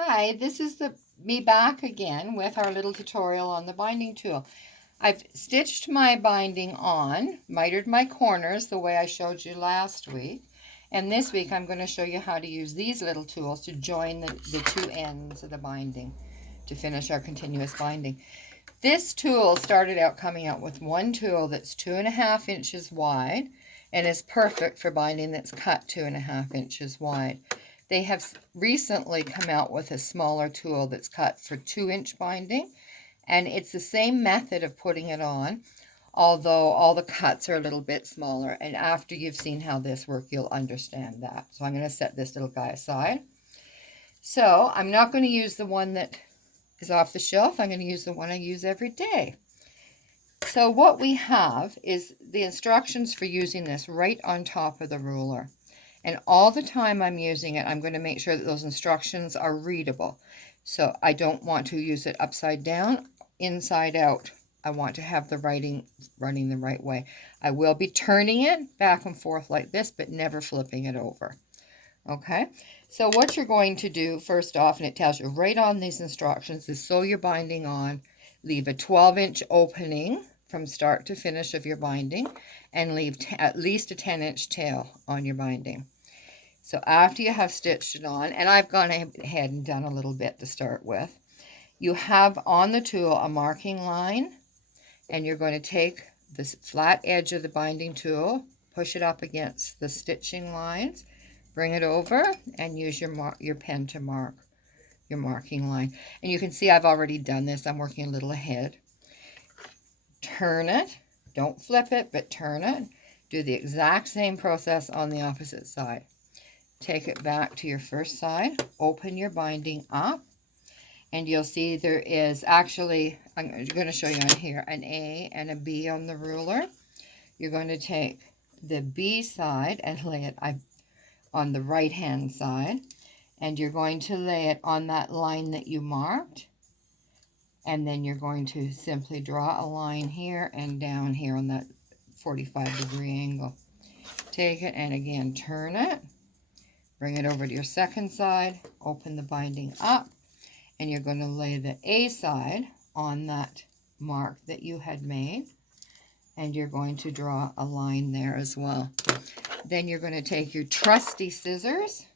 Hi, this is me back again with our little tutorial on the binding tool. I've stitched my binding on, mitered my corners the way I showed you last week. And this week I'm going to show you how to use these little tools to join the two ends of the binding to finish our continuous binding. This tool started out coming out with one tool that's 2.5 inches wide and is perfect for binding that's cut 2.5 inches wide. They have recently come out with a smaller tool that's cut for 2-inch binding, and it's the same method of putting it on, although all the cuts are a little bit smaller. And after you've seen how this works, you'll understand that. So I'm going to set this little guy aside. So I'm not going to use the one that is off the shelf. I'm going to use the one I use every day. So what we have is the instructions for using this right on top of the ruler. And all the time I'm using it, I'm going to make sure that those instructions are readable. So I don't want to use it upside down, inside out. I want to have the writing running the right way. I will be turning it back and forth like this, but never flipping it over. Okay, so what you're going to do first off, and it tells you right on these instructions, is sew your binding on, leave a 12-inch opening from start to finish of your binding, and leave at least a 10-inch tail on your binding. So after you have stitched it on, and I've gone ahead and done a little bit to start with, you have on the tool a marking line, and you're going to take this flat edge of the binding tool, push it up against the stitching lines, bring it over, and use your pen to mark your marking line. And you can see I've already done this. I'm working a little ahead. Turn it. Don't flip it, but turn it. Do the exact same process on the opposite side. Take it back to your first side. Open your binding up. And you'll see there is actually, I'm going to show you on here, an A and a B on the ruler. You're going to take the B side and lay it on the right hand side, and you're going to lay it on that line that you marked, and then you're going to simply draw a line here and down here on that 45-degree angle. Take it and again turn it, bring it over to your second side, open the binding up, and you're going to lay the A side on that mark that you had made, and you're going to draw a line there as well. Then you're going to take your trusty scissors,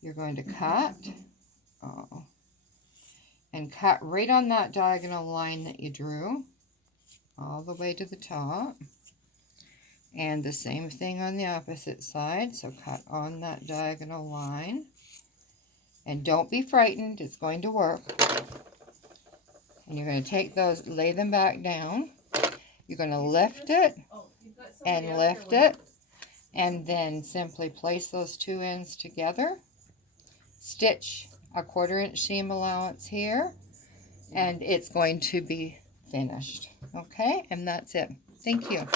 you're going to cut, and cut right on that diagonal line that you drew, all the way to the top. And the same thing on the opposite side, so cut on that diagonal line. And don't be frightened, it's going to work. And you're going to take those, lay them back down. You're going to lift it and lift it, and then simply place those two ends together. Stitch a 1/4-inch seam allowance here, and it's going to be finished. Okay, and that's it. Thank you.